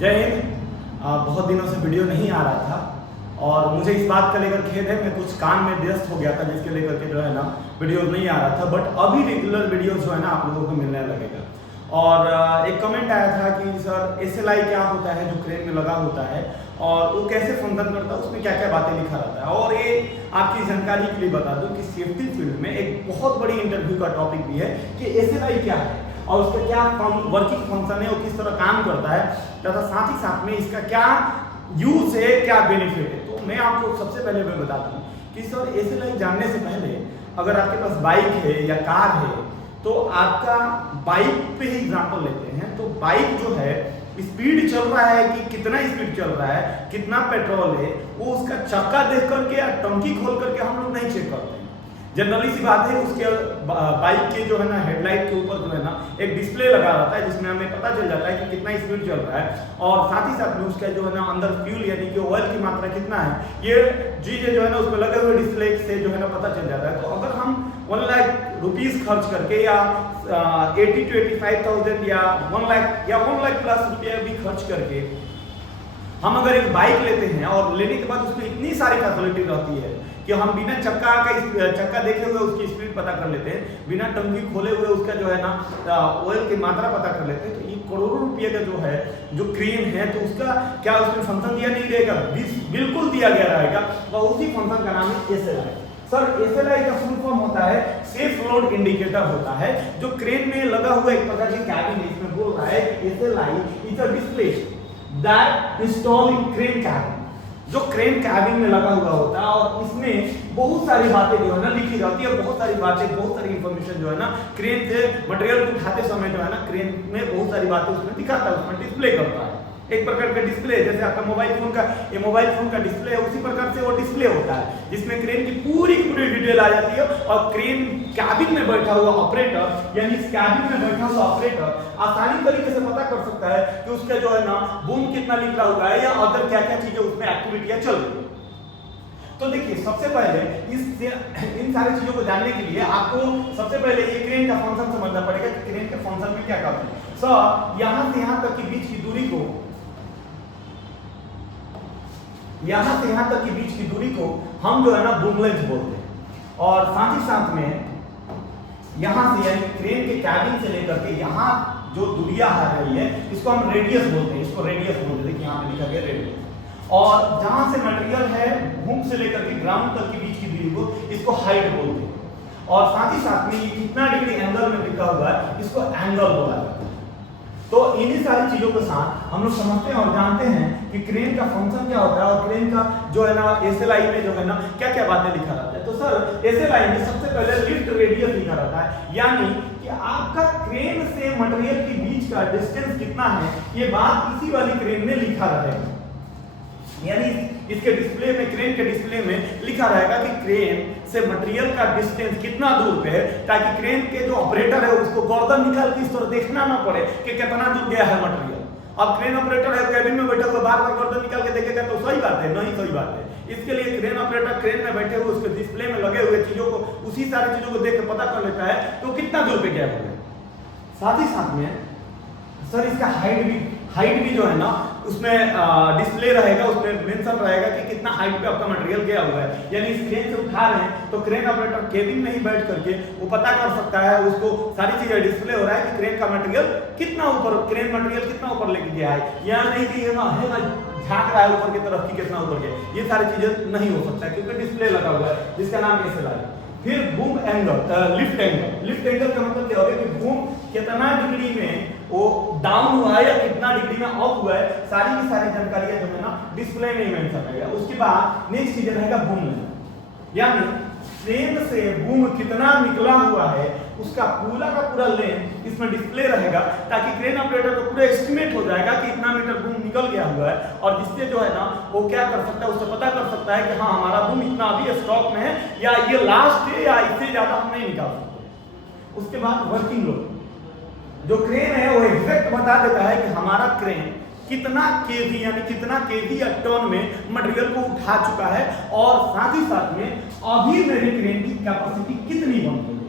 जय हिंद। बहुत दिनों से वीडियो नहीं आ रहा था और मुझे इस बात का लेकर खेद है, मैं कुछ काम में व्यस्त हो गया था जिसके लेकर के जो है ना वीडियो नहीं आ रहा था। बट अभी रेगुलर वीडियो जो है ना आप लोगों को मिलने लगेगा। और एक कमेंट आया था कि सर SLI क्या होता है जो क्रेन में लगा होता है और वो कैसे फंक्शन करता है, उसमें क्या क्या बातें लिखा रहता है। और ये आपकी जानकारी के लिए बता दूं कि सेफ्टी फील्ड में एक बहुत बड़ी इंटरव्यू का टॉपिक भी है कि SLI क्या है और उसका क्या वर्किंग फंक्शन है, वो किस तरह काम करता है, तथा साथ ही साथ में इसका क्या यूज है, क्या बेनिफिट है। तो मैं आपको सबसे पहले मैं बता दूं कि सर SLI जानने से पहले अगर आपके पास बाइक है या कार है तो आपका बाइक पे ही एग्जांपल लेते हैं। तो बाइक जो है स्पीड चल रहा है कि कितना स्पीड चल रहा है, कितना पेट्रोल है, वो उसका चक्का देख करके या टंकी खोल करके हम लोग नहीं चेक करते हैं। जनरली सी बात है, उसके बाइक के जो है ना हेडलाइट के ऊपर जो है ना एक डिस्प्ले लगा रहता है जिसमें हमें पता चल जाता है कि कितना स्पीड चल रहा है और साथ ही साथ में उसका जो है ना अंदर फ्यूल यानी कि ऑयल की मात्रा कितना है, ये चीजें जो है ना उसमें लगे हुए डिस्प्ले से जो है ना पता चल जाता है। तो अगर हम 1 लाख रुपीस खर्च करके या 80 to 85,000 या 1 लाख या 1 लाख प्लस रुपया भी खर्च करके हम अगर एक बाइक लेते हैं और लेने के बाद उसमें इतनी सारी फैसिलिटी रहती है कि हम बिना चक्का देखे हुए उसकी स्पीड पता कर लेते हैं, बिना टंकी खोले हुए उसका जो है ना ऑयल की मात्रा पता कर लेते हैं। तो ये करोड़ों रुपये का जो है जो क्रेन है तो उसका क्या उसमें फंक्शन दिया नहीं रहेगा, बिल्कुल दिया गया रहेगा और उसी फंक्शन का नाम है SLI। सर SLI का फुल फॉर्म होता है सेफ लोड इंडिकेटर होता है, जो क्रेन में लगा हुआ एक प्रकार की कैबिन है। इसमें बोल रहा है कि SLI is a display that install in crane cabin, जो क्रेन कैबिन में लगा हुआ होता है और इसमें बहुत सारी बातें जो है ना लिखी जाती है, बहुत सारी बातें, बहुत सारी इंफॉर्मेशन जो है ना क्रेन से मटेरियल को उठाते समय जो है ना क्रेन में बहुत सारी बातें उसमें दिखाता है, उसमें डिस्प्ले करता है। एक प्रकार का डिस्प्ले, जैसे आपका मोबाइल फोन का ये मोबाइल फोन का डिस्प्ले है, उसी प्रकार से वो डिस्प्ले होता है जिसमें क्रेन की पूरी डिटेल आ जाती है और क्रेन कैबिन में बैठा हुआ ऑपरेटर यानी इस कैबिन में बैठा हुआ ऑपरेटर आसानी तरीके से पता कर सकता है कि उसका जो है ना बूम कितना निकला हुआ है या अदर क्या क्या चीजें उसमें एक्टिविटियां चल रही है। तो देखिए, सबसे पहले इन सारी चीजों को जानने के लिए आपको सबसे पहले ये क्रेन का फंक्शन समझना पड़ेगा कि क्रेन के फंक्शन में क्या करते हैं। सर यहां से यहां तक के बीच की दूरी को हम जो है ना बूम लेंथ बोलते हैं और साथ ही साथ में यहां से यानी क्रेन के कैबिन से लेकर के यहां जो दूरियां आ रही है इसको हम रेडियस बोलते हैं, इसको रेडियस बोलते हैं। देखिए यहां पे लिखा गया रेडियस। और जहां से मटेरियल है बूम से लेकर के ग्राउंड तक के बीच की दूरी को इसको हाइट बोलते हैं। और साथ ही साथ में ये कितना डिग्री एंगल में लिखा हुआ है इसको एंगल बोला जाता है। तो इन्हीं सारी चीजों के साथ हम लोग समझते हैं और जानते हैं कि क्रेन का फंक्शन क्या होता है और क्रेन का जो है ना SLI में जो है ना क्या क्या बातें लिखा रहता है। तो सर SLI में सबसे पहले लिफ्ट रेडियस लिखा रहता है, यानी कि आपका क्रेन से मटेरियल के बीच का डिस्टेंस कितना है ये बात इसी वाली क्रेन में लिखा रहेगा। यानी इसके डिस्प्ले में, क्रेन के डिस्प्ले में लिखा रहेगा कि क्रेन से मटेरियल का डिस्टेंस कितना दूर पे है, ताकि क्रेन के जो ऑपरेटर है उसको गर्दन निकाल के इस तरह देखना ना पड़े कि कितना दूर गया है मटेरियल। अब क्रेन ऑपरेटर है कैबिन में बैठा हुआ, बार बार गर्दन निकाल के देखेगा तो सही बात है? नहीं सही बात है। इसके लिए क्रेन ऑपरेटर क्रेन में बैठे हुए उसके डिस्प्ले में लगे हुए चीजों को, उसी सारी चीजों को देख के पता कर लेता है तो कितना दूर पे गया है। साथ ही साथ में सर इसका हाइट भी जो है ना उसमें डिस्प्ले रहेगा, उसमें मेंशन रहेगा कि कितना हाइट पे आपका मटेरियल गया हुआ है। यानी इस क्रेन से उठा रहे हैं तो क्रेन ऑपरेटर केबिन में ही बैठ करके वो पता कर सकता है, उसको सारी चीजें डिस्प्ले हो रहा है कि क्रेन का मटेरियल कितना ऊपर, क्रेन मटेरियल कितना ऊपर लेके गया है। या नहीं कि ये ना झांक रहा है ऊपर की तरफ की कितना ऊपर गया, ये सारी चीजें नहीं हो सकता क्योंकि डिस्प्ले लगा हुआ है जिसका नाम SLI। फिर बूम एंगल, लिफ्ट एंगल का मतलब क्या हो गया कि बूम कितना डिग्री में वो डाउन हुआ है या कितना डिग्री में अप हुआ है, सारी की सारी जानकारियां जो है ना डिस्प्ले में मेंशन रहेगा। उसके बाद नेक्स्ट चीज रहेगा बूम लेंथ, यानी ट्रेन से बूम कितना निकला हुआ है उसका पूरा का पूरा लेंथ इसमें डिस्प्ले रहेगा, ताकि क्रेन ऑपरेटर को पूरा एस्टिमेट हो जाएगा कि इतना मीटर बूम निकल गया हुआ है और जिससे जो है ना वो क्या कर सकता है, उससे पता कर सकता है कि हाँ हमारा बूम इतना अभी स्टॉक में है या ये लास्ट है या इससे ज्यादा हम नहीं निकाल सकते। उसके बाद वर्किंग लोड, जो क्रेन है वो एग्जैक्ट बता देता है कि हमारा क्रेन कितना केवी यानी कितना केवी या टन में मटेरियल को उठा चुका है और साथ ही साथ में अभी मेरे क्रेन की कैपेसिटी कितनी बन गई है।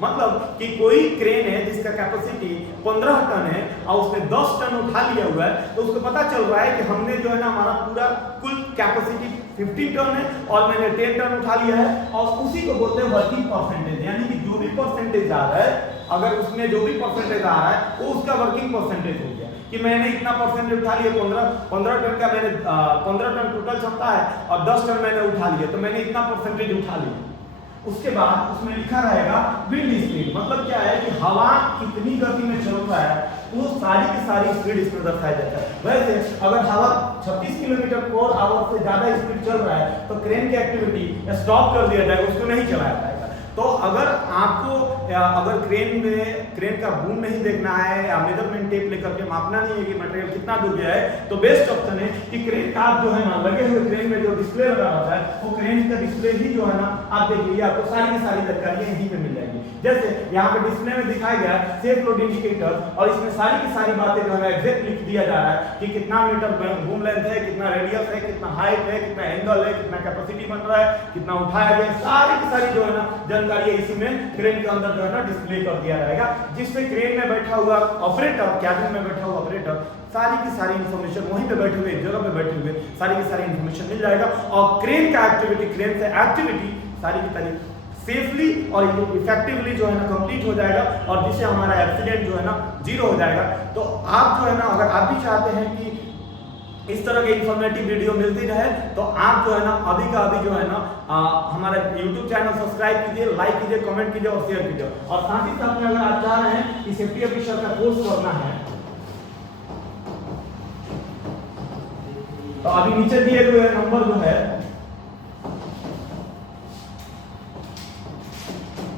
मतलब कि कोई क्रेन है जिसका कैपेसिटी 15 टन है और उसने 10 टन उठा लिया हुआ है, तो उसको पता चल रहा है कि हमने जो है ना हमारा पूरा कुल कैपेसिटी 50 टन है और मैंने 10 टन उठा लिया है, और उसी को बोलते हैं वर्किंग परसेंटेज। यानी कि जो भी परसेंटेज आ रहा है, अगर उसमें जो भी परसेंटेज आ रहा है वो उसका वर्किंग परसेंटेज हो गया कि मैंने इतना परसेंटेज उठा लिया, 15 टन का मैंने 15 टन टोटल क्षमता है और 10 टन मैंने उठा लिया, तो मैंने इतना परसेंटेज उठा लिया। उसके बाद उसमें लिखा रहेगा विंड स्पीड, मतलब क्या है कि हवा कितनी गति में चल रहा है वो सारी की सारी स्पीड इसमें दर्शाया जाता है। वैसे अगर हवा 36 किलोमीटर पर आवर से ज्यादा स्पीड चल रहा है तो क्रेन की एक्टिविटी स्टॉप कर दिया जाएगा, उसको नहीं चलाया जाएगा। तो अगर आपको अगर क्रेन का बूम नहीं देखना है या मेजरमेंट टेप लेकर के मापना नहीं है कि मटेरियल कितना दूर गया है, तो बेस्ट ऑप्शन है कि क्रेन का आप जो है ना लगे हुए क्रेन में जो डिस्प्ले लगा होता है वो क्रेन का डिस्प्ले ही जो है ना आप देख लीजिए, आपको सारी की सारी जानकारियां यहीं पे मिल जाएगी। जैसे यहाँ पे डिस्प्ले में दिखाया गया है सेफ लोड इंडिकेटर, और इसमें सारी की सारी बातें जो है एग्जैक्ट लिख दिया जा रहा है कि कितना मीटर बूम लेंथ है, कितना रेडियस है, कितना हाइट है, कितना एंगल है, कितना कैपेसिटी बन रहा है, कितना उठाया गया, सारी की सारी जो है ना जानकारी इसी में क्रेन के अंदर जो है ना डिस्प्ले कर दिया रहेगा, जिससे क्रेन में बैठा हुआ ऑपरेटर, कैबिन में बैठा हुआ ऑपरेटर सारी की सारी इंफॉर्मेशन वहीं पे बैठे हुए, एक जगह पे बैठे हुए सारी की सारी इंफॉर्मेशन मिल जाएगा, और क्रेन का एक्टिविटी, क्रेन से एक्टिविटी सारी की सारी सेफली और इफेक्टिवली जो है ना कंप्लीट हो जाएगा, और जिससे हमारा एक्सीडेंट जो है ना जीरो हो जाएगा। तो आप जो है ना अगर आप भी चाहते हैं कि इस तरह के इंफॉर्मेटिव वीडियो मिलती रहे, तो आप जो है ना अभी का अभी जो है ना हमारा YouTube चैनल सब्सक्राइब कीजिए, लाइक कीजिए, कमेंट कीजिए और शेयर कीजिए। और साथ ही साथ में अगर आप चाह रहे हैं कि सेफ्टी ऑफिसर का कोर्स करना है, तो अभी नीचे दिए हुए नंबर जो है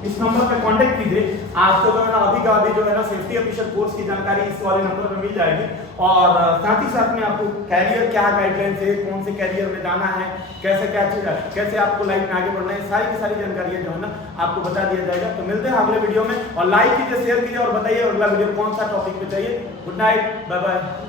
इस नंबर पे कांटेक्ट कीजिए। आपको जो है ना अभी का अभी जो है ना सेफ्टी ऑफिसर कोर्स की जानकारी इस वाले नंबर पे मिल जाएगी, और साथ ही साथ में आपको कैरियर क्या गाइडलाइंस है, कौन से कैरियर में जाना है, कैसे क्या चीज है, कैसे आपको लाइफ में आगे बढ़ना है, सारी की सारी जानकारियां जो है ना आपको बता दिया जाएगा। तो मिलते हैं अगले वीडियो में, और लाइक कीजिए, शेयर कीजिए और बताइए अगला वीडियो कौन सा टॉपिक पे चाहिए। Good night, bye bye.